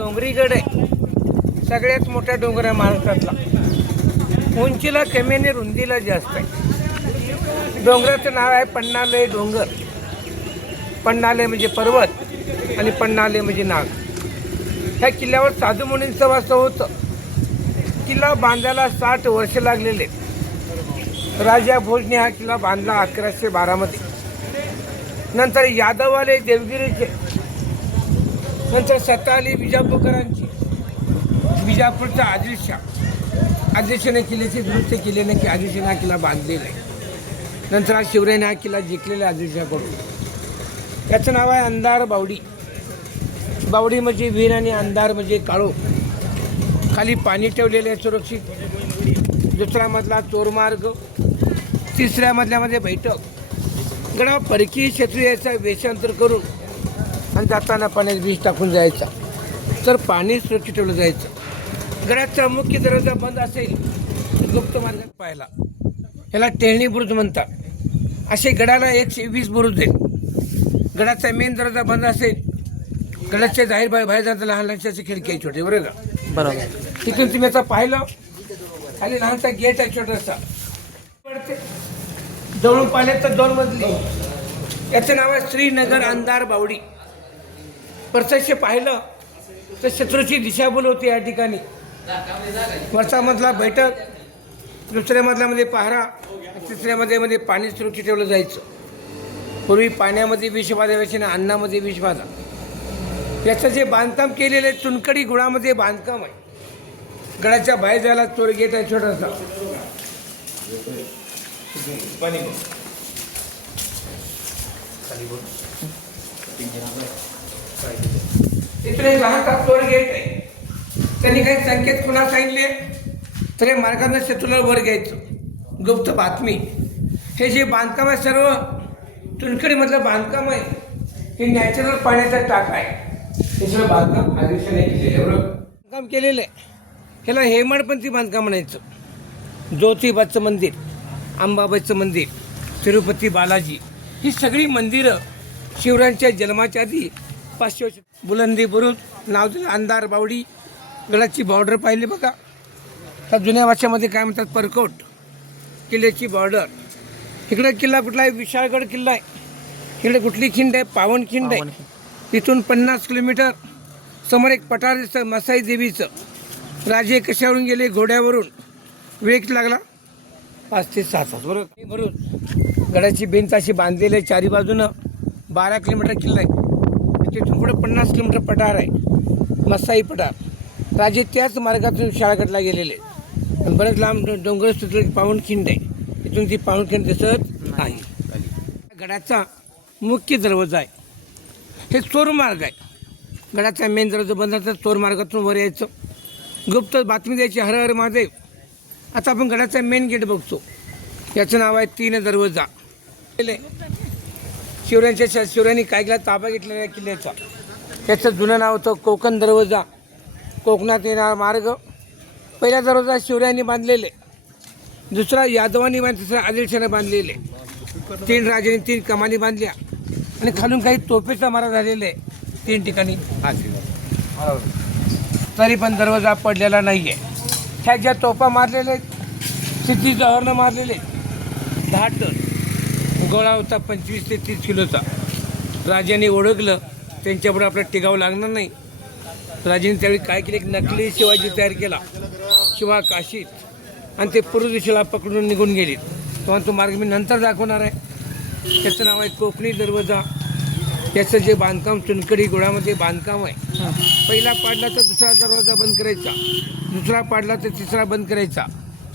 डोंगरीगड आहे. सगळ्यात मोठा डोंगर आहे महाराष्ट्रातला. उंचीला कमी आणि रुंदीला जास्त आहे. डोंगराचं नाव आहे पन्नालय डोंगर. पन्नालय म्हणजे पर्वत आणि पन्नालय म्हणजे नाग. ह्या किल्ल्यावर साधू मुनींचं वास्तव होतं. किल्ला बांधायला साठ वर्ष लागलेले. राजा भोजने हा किल्ला बांधला अकराशे बारामध्ये. नंतर यादववाले देवगिरीचे नंतर सत्ता आली विजापूरकरांची. विजापूरचा आदिलशा आदिलशाने किल्ल्याची दुरुस्ती केली की आदिलशाने हा किल्ला बांधलेला आहे. नंतर हा शिवरायाने हा किल्ला जिंकलेला आदिलशाकडून त्याचं याचं नाव आहे अंधार बावडी. बावडी म्हणजे वीर आणि अंधार म्हणजे काळो. खाली पाणी ठेवलेले आहे सुरक्षित. दुसऱ्या मधला चोरमार्ग. तिसऱ्या मधल्यामध्ये बैठक. गडा परकीय क्षेत्री याचा वेषांतर करून आणि जाताना पाण्यात विष टाकून जायचा. तर पाणी सुरक्षित ठेवलं जायचं. गडाचा मुख्य दरवाजा बंद असेल तर गुप्त मार्गात पाहिला. याला टेहणी बुरुज म्हणतात. असे गडाला एकशे वीस बुरुज आहेत. गडाचा मेन दरवाजा बंद असेल गडाच्या जाहीर बाहेर बाहेर जाता लहान लहानशाची खिडकी आहे छोटी बरोबर? का बरोबर. तिथून तुम्ही आता पाहिलं खाली लहानसा गेट आहे छोटासा. पडते. जवळून पाहिले तर दोन मजली. याचं नाव आहे श्रीनगर अंधार बावडी. प्रत्यक्ष पाहिलं तर शत्रूची दिशाभूल होती या ठिकाणी. वरचा मधला बैठक दुसऱ्या मधल्यामध्ये पहारा तिसऱ्यामध्ये मध्ये पाणी सुरक्षित ठेवलं जायचं. पूर्वी पाण्यामध्ये विषबाधा व्हायची अन्नामध्ये विषबाधा याचं जे बांधकाम केलेलं आहे चुनकडी गुळामध्ये बांधकाम आहे. गडाच्या बाहेर जायला चोर गेट आहे छोटासा इकडे लहान चोर गेट आहे. त्यांनी काही संकेत कुणा सांगितले? तर हे मार्गाने शत्रूला वर घ्यायचं. गुप्त बातमी. हे जे बांधकाम आहे सर्व चुनकडीमधलं बांधकाम आहे हे नॅचरल पाण्याचा टाक आहे. हे सगळं बांधकाम आयुष्याने केलेलं आहे बांधकाम केलेलं आहे. ह्याला हेमाडपंथी बांधकाम म्हणायचं. ज्योतिबाचं मंदिर अंबाबाईचं मंदिर तिरुपती बालाजी ही सगळी मंदिरं शिवरायांच्या जन्माच्या आधी पाचशे वर्ष. बुलंदी बुरुज नाव दिलं अंधार बावडी गडाची बॉर्डर पाहिली बघा. त्या जुन्या भाषेमध्ये काय म्हणतात परकोट किल्ल्याची बॉर्डर इकडे किल्ला कुठला आहे विशाळगड किल्ला आहे. इकडे कुठली खिंड आहे? पावन खिंड आहे. इथून पन्नास किलोमीटर समोर एक पठार दिसतं मसाई देवीचं. राजे कशावरून गेले? घोड्यावरून. किती लागला. पाच ते सात तास. बरोबर बरोबर. गडाची भिंत अशी बांधलेली आहे चारी बाजूनं बारा किलोमीटर किल्ला आहे. तिथून पन्नास किलोमीटर पठार आहे. मसाई पठार. राजे त्याच मार्गातून शाळागडला गेलेले. आहेत. आणि बरेच लांब डोंगर सुटले पाऊण आहे. इथून ती पाऊण दिसत नाही. गडाचा मुख्य दरवाजा आहे. हे चोर मार्ग आहे. गडाचा मेन दरवाजा बंद तर चोर मार्गातून वर यायचं. गुप्त बातमी द्यायची हर हर महादेव. आता आपण गडाचा मेन गेट बघतो. याचं नाव आहे तीन दरवाजा. शिवरायांच्या शा- शिवरायांनी काय केला? ताबा घेतलेला किल्ल्याचा. त्याचं जुनं नाव होतं कोकण दरवाजा. कोकणात येणारा मार्ग. पहिला दरवाजा शिवरायांनी बांधलेले दुसरा यादवांनी बांध तिसरा आदिलशाने बांधलेले तीन राजांनी तीन कमानी बांधल्या. आणि खालून काही तोफेचा मारा झालेला आहे. तीन ठिकाणी. तरी पण दरवाजा पडलेला नाही आहे ह्या ज्या तोफा मारलेल्या आहेत सिद्धी जवाहरनं मारलेले दहा टन. गोळा होता पंचवीस ते तीस किलोचा. राजाने ओळखलं. त्यांच्यापुढे आपल्याला टिकावं लागणार नाही. राजाने त्यावेळी काय केलं? एक नकली शिवाजी तयार केला. शिवा काशीत. आणि ते पूर्व दिशेला पकडून निघून गेले. तेव्हा तो मार्ग मी नंतर दाखवणार आहे. त्याचं नाव आहे कोकणी दरवाजा. त्याचं जे बांधकाम चुनकडी गोळ्यामध्ये बांधकाम आहे. पहिला पाडला तर दुसरा दरवाजा बंद करायचा. दुसरा पाडला तर तिसरा बंद करायचा.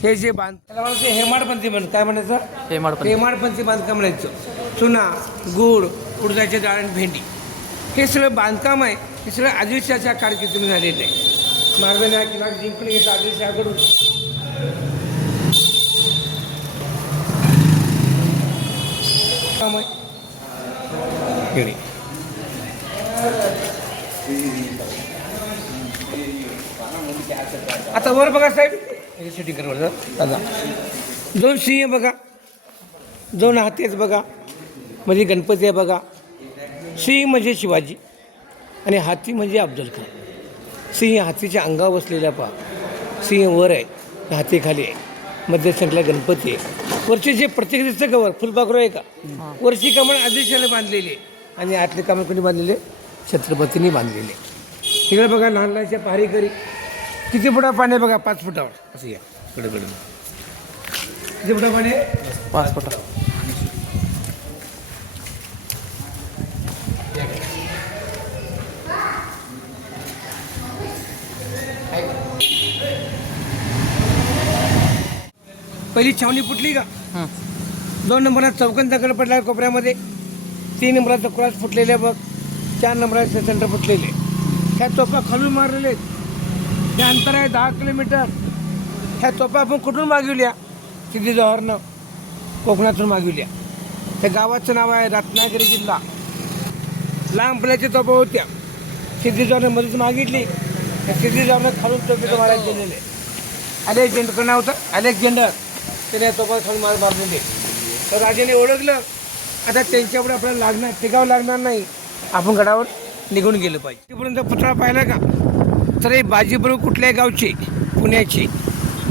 हे जे बांध त्याला म्हणायचं हेमाडपंथी म्हण काय म्हणायचं हे माडपण हेमाडपंथी बांधकाम म्हणायचं. चुना गूळ उडदाचे डाळ आणि भेंडी. हे सगळं बांधकाम आहे. हे सगळं आदिलशाच्या कारकिर्दीमध्ये झालेलं आहे. महाराजांनी हा किल्ला जिंकून घेतला आदिलशाकडून काम आहे आता वर बघा साहेब. शूटिंग दादा दोन सिंह बघा. दोन हाती बघा. मध्ये गणपती आहे बघा. सिंह म्हणजे शिवाजी आणि हाती म्हणजे अफजल खान. सिंह हातीच्या अंगावर बसलेला पहा. सिंह वर आहे हाती खाली आहे. मध्ये संकला गणपती आहे. वरचे जे प्रत्येक दिसतं कवर फुलपाखरू आहे का? वरची कमळ आदिशाने बांधलेली आहे. आणि आतले कमळ कोणी बांधलेले छत्रपतींनी बांधलेले तिकडे बघा लहान लहानशा पहारेकरी किती फुटा पाणी बघा? पाच फुटावर. असं या. कडे कडे किती फुटा पाणी पाच फुटा. पहिली छावणी फुटली का? दोन नंबरात चौकन दगड पडला कोपऱ्यामध्ये. तीन नंबराचं क्रॉस फुटलेले बघ. चार नंबराचे सेंटर फुटलेले. ह्या तोफा खालून मारलेले. हे अंतर आहे दहा किलोमीटर. ह्या तोफा आपण कुठून मागवल्या? सिद्धी जवाहरनं कोकणातून मागवल्या. त्या गावाचं नाव आहे रत्नागिरी जिल्हा. लांब पल्ल्याच्या तोफा होत्या. सिद्धी जवाहरनं मदत मागितली. त्या सिद्धी जवाहरनं खालून तोफेचं मारायला गेलेले. अलेक्झेंडर नाव होतं अलेक्झेंडर. त्याने तोफा खालून मार मारलेले तर राजाने ओळखलं आता त्यांच्यापुढे आपल्याला लागणार टिकावं लागणार नाही. आपण गडावर निघून गेलं पाहिजे. तिथपर्यंत पुतळा पाहिला का? तर हे बाजीप्रभू कुठल्याही गावचे पुण्याचे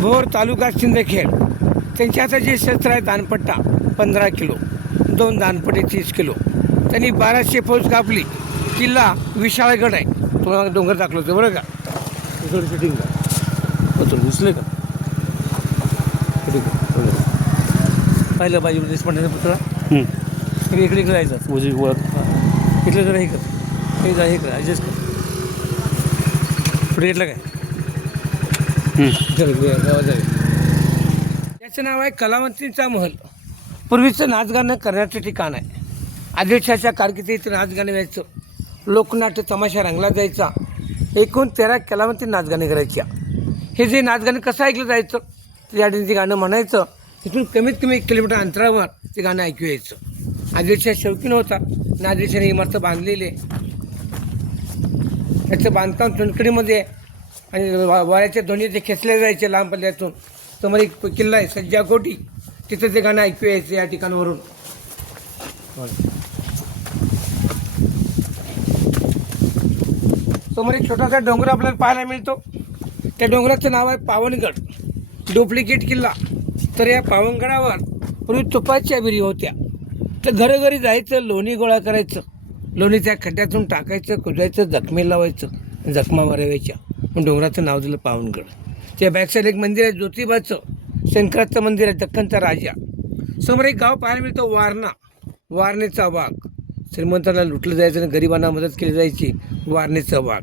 भोर तालुका सिंदखेड. त्यांच्या हातात जे शस्त्र आहे दानपट्टा पंधरा किलो दोन दानपट्टे तीस किलो. त्यांनी बाराशे फौज कापली. किल्ला विशाळगड आहे. तुम्हाला डोंगर टाकलं होतं बरं का? शूटिंग का दिसलं का. पाहिलं बाजी देशपांड्याचा पुतळा. इकडे इकडे इकडे जायचं. उजवी इथलं जरा हे कर. हे जरा हे कर ॲडजस्ट कर. पुढे घेतलं काय? चल गे- गावात जाऊया. याचं नाव आहे कलावंतींचा महल. पूर्वीचं नाचगाणं करण्याचं ठिकाण आहे. आदिलशाच्या कारकिर्दीत नाचगाणं व्हायचं. लोकनाट्य तमाशा रंगला जायचा. एकूण तेरा कलावंती नाचगाणे करायच्या. हे जे नाचगाणं कसं ऐकलं जायचं? त्या ठिकाणी ते गाणं म्हणायचं. तिथून कमीत कमी एक किलोमीटर अंतरावर ते गाणं ऐकू यायचं. आदिलशाह शौकीन होता. आणि आदिलशाने इमारत बांधलेली. आहे त्याचं बांधकाम चुनकडीमध्ये आहे आणि वा- वाऱ्याच्या ध्वनी ते खेचले जायचे लांब पल्ल्यातून. समोर एक किल्ला आहे सज्जा कोटी तिथं ते गाणं ऐकू यायचं या ठिकाणावरून. समोर एक छोटासा डोंगर आपल्याला पाहायला मिळतो. त्या डोंगराचं नाव आहे पावनगड. डुप्लिकेट किल्ला. तर या पावनगडावर पूर्वी तुपाच्या विहिरी होत्या. तर घरोघरी जायचं लोणी गोळा करायचं. लोणी त्या खड्ड्यातून टाकायचं कुजायचं जखमी लावायचं जखमा मारवायच्या मग डोंगराचं नाव दिलं पावनगड. त्या बॅकसाईड एक मंदिर आहे ज्योतिबाचं शंकराचं मंदिर आहे दख्खनचा राजा. समोर एक गाव पाहायला मिळतं वारणा. वारणेचा वाघ. श्रीमंतांना लुटलं जायचं आणि गरिबांना मदत केली जायची वारणेचा वाघ.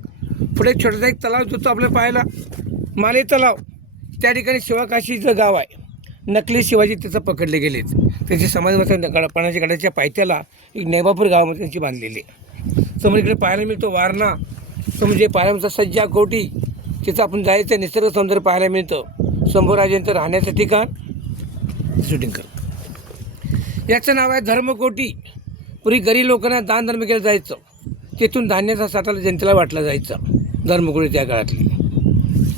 पुढे छोटासा एक तलाव होतो आपल्याला पाहायला. माले तलाव त्या ठिकाणी शिवाकाशीचं गाव आहे. नकली शिवाजी तिथं पकडले गेलेत. त्यांची समाजवाचा गड पाण्याच्या गडाच्या पायथ्याला एक नेबापूर गावामध्ये त्यांची बांधलेली आहे. समोर इकडे पाहायला मिळतो वारणा. समोर जे पाहायला मिळतं सज्जा कोटी तिथं आपण जायचं निसर्ग सौंदर्य पाहायला मिळतं. शंभूराजांचं राहण्याचं ठिकाण शूटिंग कर याचं नाव आहे धर्मकोटी. पूर्वी गरीब लोकांना दान धर्म केलं जायचं. तिथून धान्याचा साठाला जनतेला वाटला जायचा. धर्मकोटी त्या काळातली.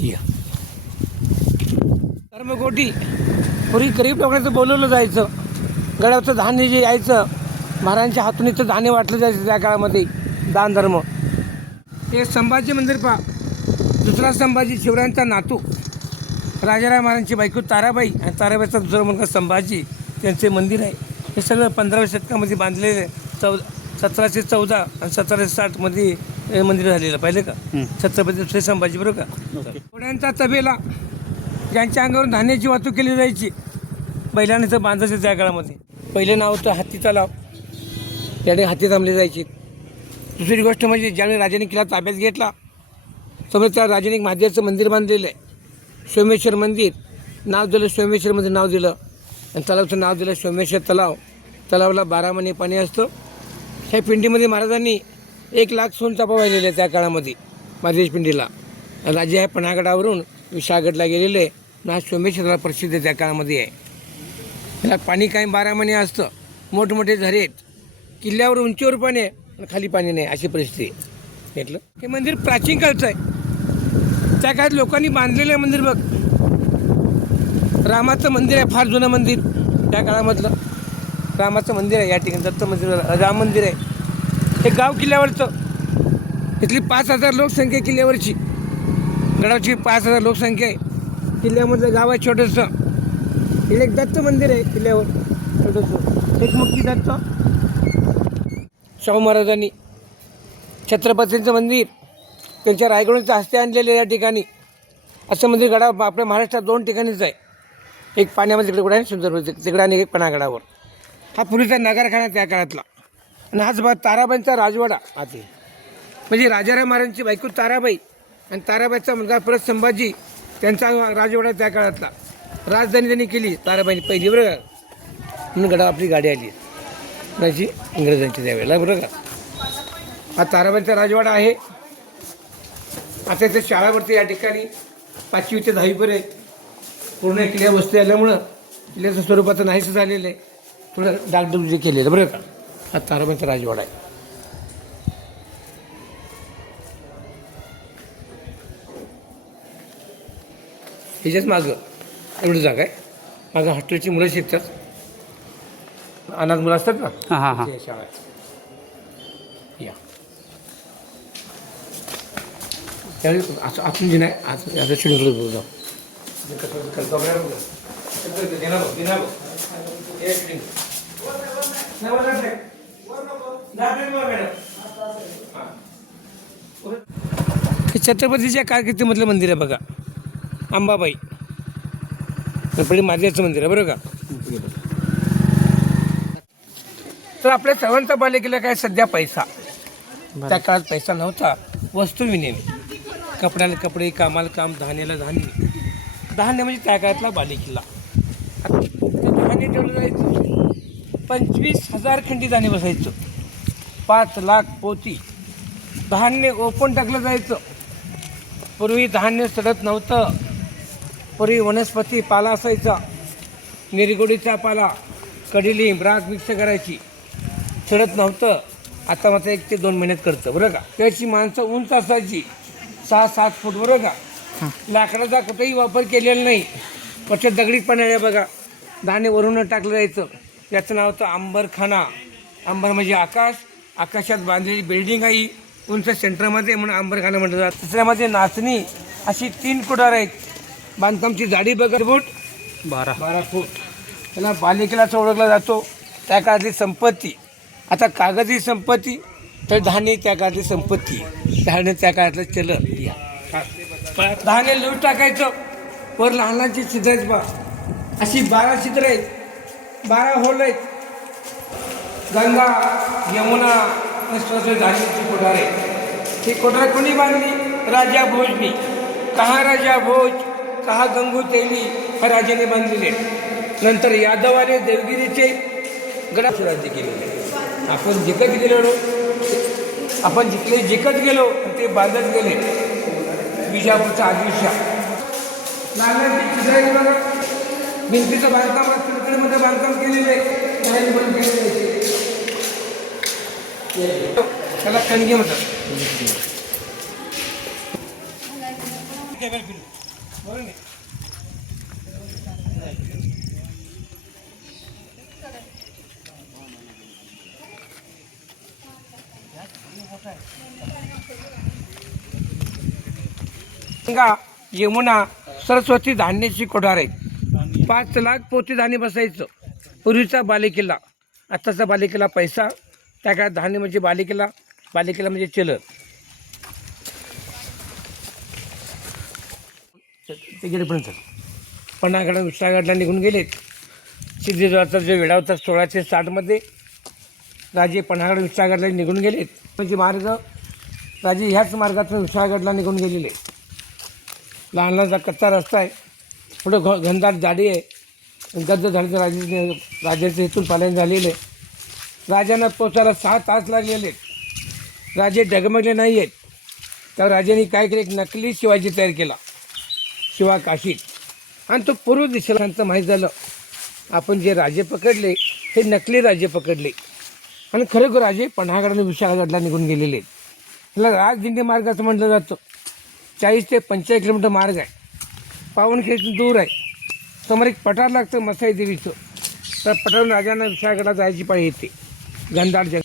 या. धर्मकोटी. पूर्वी गरीब लोकांचं बोलवलं जायचं. गड्यावरचं धान्य जे यायचं महाराजांच्या हातून इथं धान्य वाटलं जायचं त्या काळामध्ये दान धर्म हे संभाजी मंदिर पहा. दुसरा संभाजी शिवरायांचा नातू. राजाराम महाराजांची बायको ताराबाई आणि ताराबाईचा दुसरा मुलगा संभाजी त्यांचे मंदिर आहे. हे सगळं पंधराव्या शतकामध्ये बांधलेलं आहे. चौ सतराशे चौदा आणि सतराशे साठमध्ये हे मंदिर झालेलं पाहिलं का? छत्रपती दुसरे संभाजी बरोबर का? घोड्यांचा तबेला. ज्यांच्या अंगावरून धान्याची वाहतूक केली जायची. बैलाने तर बांधायचं त्या काळामध्ये. पहिलं नाव होतं हत्ती तलाव त्याने हाती थांबले जायचे. दुसरी गोष्ट म्हणजे ज्याने राजाने किल्ला ताब्यात घेतला समोर त्या राजाने एक महादेवाचं मंदिर बांधलेलं आहे. सोमेश्वर मंदिर. नाव दिलं सोमेश्वर मंदिर नाव दिलं. आणि तलावचं नाव दिलं सोमेश्वर तलाव. तलावाला बारा महिने पाणी असतं. ह्या पिंडीमध्ये महाराजांनी एक लाख सोनचापा वाहिलेले आहे त्या काळामध्ये महादेश पिंडीला राजे ह्या पणागडावरून विशाळगडला गेलेले. ना सोमेश्वराला प्रसिद्ध त्या काळामध्ये आहे. त्याला पाणी काही बारा महिने असतं. मोठमोठे झरे आहेत. किल्ल्यावर उंचीवर पाणी आहे आणि खाली पाणी नाही अशी परिस्थिती आहे. घेतलं हे मंदिर प्राचीन काळचं आहे. त्या काळात लोकांनी बांधलेलं आहे मंदिर बघ. रामाचं मंदिर आहे फार जुनं मंदिर. त्या काळामधलं. रामाचं मंदिर आहे या ठिकाणी दत्त मंदिर राम मंदिर आहे. हे गाव किल्ल्यावरचं. इथली पाच हजार लोकसंख्या किल्ल्यावरची. गडावची पाच हजार लोकसंख्या आहे. किल्ल्यामधलं गाव आहे छोटंसं. इकडे एक दत्त मंदिर आहे किल्ल्यावर छोटंसं. एक मुक्ती दत्त. शाहू महाराजांनी छत्रपतींचं मंदिर त्यांच्या रायगडच्या हस्ते आणलेलं या ठिकाणी. असं मंदिर गडा आपल्या महाराष्ट्रात दोन ठिकाणीच आहे. एक पाण्यामध्ये तिकडे कुठे आहे? सुंदर तिकडे आणि एक पणागडावर हा पूर्वीचा नगरखाना त्या काळातला. आणि हाच बा ताराबाईंचा राजवाडा. आधी. म्हणजे राजाराम महाराजांची बायको ताराबाई. आणि ताराबाईचा मुलगा परत संभाजी. त्यांचा राजवाडा त्या काळातला. राजधानी त्यांनी केली. ताराबाईंनी पहिली बरं का? म्हणून गडा आपली गाडी आली. कोणाची इंग्रजांची त्यावेळेला बरं का? हा ताराबाईंचा राजवाडा आहे. आता इथे शाळावरती या ठिकाणी पाचवी ते दहावीपर्यंत पूर्ण किल्ल्या वस्ती आल्यामुळं किल्ल्याचं स्वरूपाचं आता नाहीसं झालेलं आहे. थोडं डागडुजी केलेलं बरं का? हा ताराबाईंचा राजवाडा आहे. ह्याच्याच मागं एवढी जागा आहे मागं हॉस्टेलची मुलं शिकतात अनाथ मुलं असतात ना हां हां हां शाळा आहे. या त्यावेळी असं आतून जे नाही असं असं शिडून बघू जाऊ जे कसं करतो आपल्याला बघू. कसं करतो, देणार बघ, देणार बघ. हे शिडून. नाही, वर जात नाही. जात नाही मग मॅडम. हा. हे छत्रपतीच्या कारकिर्दीमधलं मंदिर आहे बघा अंबाबाई गणपती महादेवाचं मंदिर आहे बरं का? तर आपल्या सर्वांचा बालेकिल्ला काय? सध्या पैसा. त्या काळात पैसा नव्हता. वस्तू विनेमी कपड्याला कपडे कामाला काम धान्याला धान्य. धान्य म्हणजे त्या काळातला बालेकिल्ला. धान्य ठेवलं जायचं. पंचवीस हजार खंडी धान्य बसायचं. पाच लाख पोती. धान्य ओपन टाकलं जायचं. पूर्वी धान्य सडत नव्हतं. पूर्वी वनस्पती पाला असायचा. निरगुडीचा पाला कडीलिंब राग मिक्स करायची. सडत नव्हतं. आता मात्र एक ते दोन महिन्यात करतं. बरं का? त्याची माणसं उंच असायची. सहा सात फूट बरं का? लाकडाचा कुठेही वापर केलेला नाही. पक्ष दगडीत पाण्याळ्या बघा. दाणे वरून टाकलं जायचं. त्याचं नाव होतं अंबरखाना. अंबर म्हणजे आकाश. आकाशात बांधलेली बिल्डिंग आहे उंच सेंटरमध्ये म्हणून अंबरखाना म्हटलं जातं. तिसऱ्यामध्ये नाचणी. अशी तीन कुडार आहेत. बांधकामची जाडी बघा फूट बारा. बारा फूट. त्याला बालिकेलाच ओळखला जातो त्या काळातली संपत्ती. आता कागदी संपत्ती तर धान्य त्या काळातली संपत्ती. धान्य त्या काळातलं चलन या. धान्य लूट टाकायचं. वर लहान लहानची छिद्र आहेत बा. अशी बारा छिद्र आहेत. बारा होल आहेत. गंगा यमुना धान्याची कोठार. आहे ही कोठार कोणी बांधली? राजा भोजनी. कहा राजा भोज? कहा गंगू तेली हा राजाने बांधलेले. नंतर यादवाने देवगिरीचे गडास राज्य केलेले आपण जिकत गेलो आपण जिंकले जिकत गेलो ते बांधत गेले. विजापूरचा आदिशा नागांची चित्राई बघा भिंतीचं बांधकाममध्ये बांधकाम केलेलं. आहे त्याला कणगे म्हणतात. गंगा यमुना सरस्वती धान्याची कोठार आहे. पाच लाख पोती धान्य बसायचं. पूर्वीचा बालेकिल्ला आत्ताचा बालेकिल्ला पैसा त्या काळात धान्य म्हणजे बालेकिल्ला बालेकिल्ला म्हणजे चलत तिकडे पन्हागडा विशाळगडला निघून गेलेत. सिद्धेश्वराचा जो वेळा होता सोळाशे साठमध्ये राजे पन्हागड विशाळगडला निघून गेलेत. म्हणजे मार्ग राजे ह्याच मार्गातून विशाळगडला निघून गेलेले. लहान लहानचा कच्चा रस्ता आहे पुढं घ घनदाट जाडी आहे गद्द झाडीचं राजे राजाचे इथून पालन झालेले राजांना पोचायला सहा तास लागलेले आहेत. राजे डगमगले नाही आहेत. तर राजांनी काय केलं? एक नकली शिवाजी तयार केला. शिवा काशीत आणि तो पूर्व दिशेला माहीत झालं. आपण जे राजे पकडले हे नकली राजे पकडले. आणि खरोखर राजे पन्हागडाने विशाळगडला निघून गेलेले आहेत. ह्याला राजदिंडी मार्ग असं म्हटलं जातं. चाळीस ते पंचेचाळीस किलोमीटर मार्ग आहे. पावनखेडून दूर आहे. समोर एक पठार लागतं मसाई देवीचं. तर पठारून राजांना विशाळगडला जायची पाळी येते. गंधाड जग.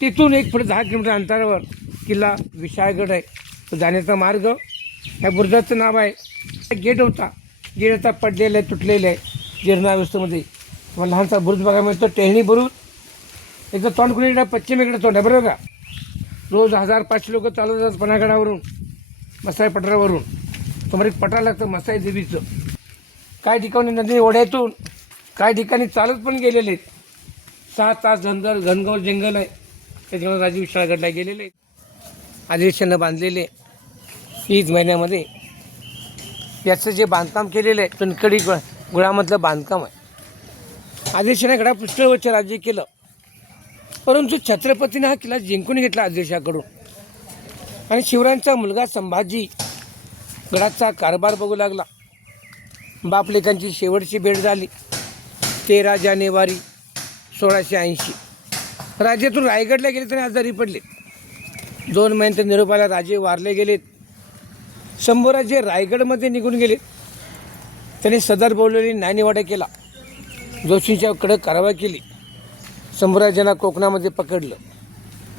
तिथून एक पुढे दहा किलोमीटर अंतरावर किल्ला विशाळगड आहे. तो जाण्याचा मार्ग. ह्या बुरुजाचं नाव आहे. गेट होता. गेट आता पडलेलं आहे तुटलेलं आहे. जीर्णावस्थेमध्ये मग लहानसा बुरुज बघायला मिळतो. टेहणी बुरुज. एकदा तोंड कुणीकडे पश्चिमेकडे तोंड आहे. बरोबर का? रोज हजार पाचशे लोक चालत जातात पन्हागडावरून मसाई पठारावरून. समोर एक पठार लागतं मसाई देवीचं. काही ठिकाणी नदी ओढ्यातून काही ठिकाणी चालत पण गेलेले आहेत. सहा तास जंगल घनगौर जंगल आहे. त्याच्यामुळे राजीव शाळगडला गेलेले आहेत. अधिवेशनं बांधलेले ईद महिन्यामध्ये. याचं जे बांधकाम केलेलं आहे कणकडी गुळा गुळामधलं बांधकाम आहे. आदिलशाने गडा वर्ष राज्य केलं. परंतु छत्रपतीने हा किल्ला जिंकून घेतला आदिलशाकडून आणि शिवरायांचा मुलगा संभाजी गडाचा कारभार बघू लागला. बापलेकांची शेवटची भेट झाली. तेरा जानेवारी सोळाशे ऐंशी. राज्यातून रायगडला गेले तरी आजारी पडले. दोन महिने निरोपाला राजे वारले गेलेत. शंभूराजे रायगडमध्ये निघून गेले. त्यांनी सदर बोललेली नाणीवाडा केला. जोशींच्या कडक कारवाई केली. शंभूराजांना कोकणामध्ये पकडलं.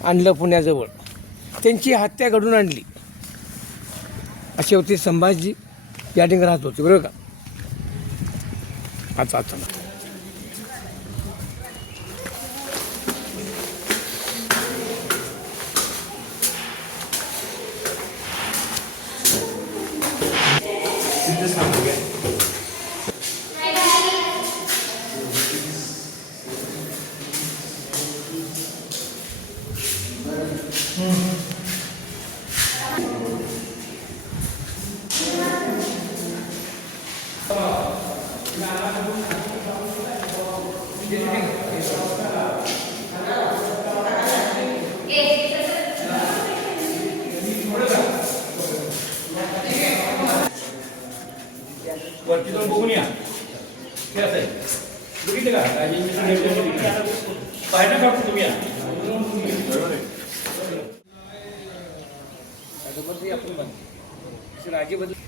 आणलं पुण्याजवळ. त्यांची हत्या घडून आणली. असे होते संभाजी. या ठिकाणी राहत होते बरोबर का? अच्छा अच्छा वरती जाऊन बघून या हे असं आहे बघितलं का राजेंद्र पाहिजे का तुम्ही या राजेबद्दल आपण म्हणतो बदल